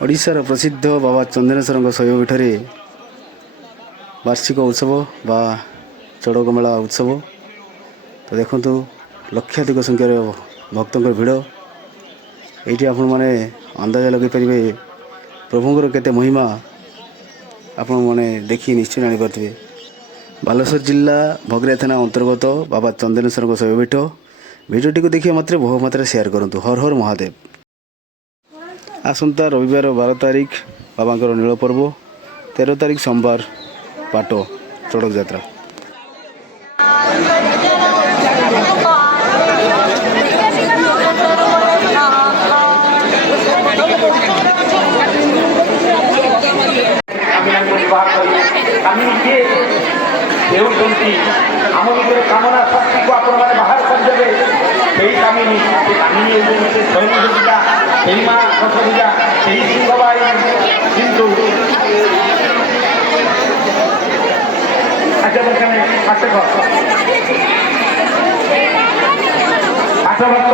ଓଡ଼ିଶାର ପ୍ରସିଦ୍ଧ ବାବା ଚନ୍ଦନେଶ୍ୱରଙ୍କ ଶୈବପୀଠରେ ବାର୍ଷିକ ଉତ୍ସବ ବା ଚଡ଼କମେଳା ଉତ୍ସବ। ତ ଦେଖନ୍ତୁ ଲକ୍ଷାଧିକ ସଂଖ୍ୟାର ଭକ୍ତଙ୍କର ଭିଡ଼। ଏଇଠି ଆପଣମାନେ ଅନ୍ଦାଜ ଲଗାଇପାରିବେ ପ୍ରଭୁଙ୍କର କେତେ ମହିମା ଆପଣମାନେ ଦେଖି ନିଶ୍ଚୟ ଜାଣିପାରୁଥିବେ। ବାଲେଶ୍ୱର ଜିଲ୍ଲା ଭଗରାଇ ଥାନା ଅନ୍ତର୍ଗତ ବାବା ଚନ୍ଦନେଶ୍ୱରଙ୍କ ଶୈବପୀଠ। ଭିଡ଼ିଓଟିକୁ ଦେଖିବା ମାତ୍ରେ ବହୁ ମାତ୍ରାରେ ସେୟାର କରନ୍ତୁ। ହର ହର ମହାଦେବ। ଆସନ୍ତା ରବିବାର 12 ତାରିଖ ବାବାଙ୍କର ନୀଳ ପର୍ବ, 13 ତାରିଖ ସୋମବାର ପାଟ ଚଡ଼କ ଯାତ୍ରା। ଆମ ଭିତରେ କାମନା ଶକ୍ତିକୁ ଆପଣମାନେ ବାହାର କରିଦେବେ। ସେଇ କାମିନୀ ସେ ସ୍ୱୟଂ ଦେବିକା, ସେଇ ମା ଦଶଭୁଜା, ସେଇ ସିଂହବାଇ। କିନ୍ତୁ ଆଠ ଭକ୍ତ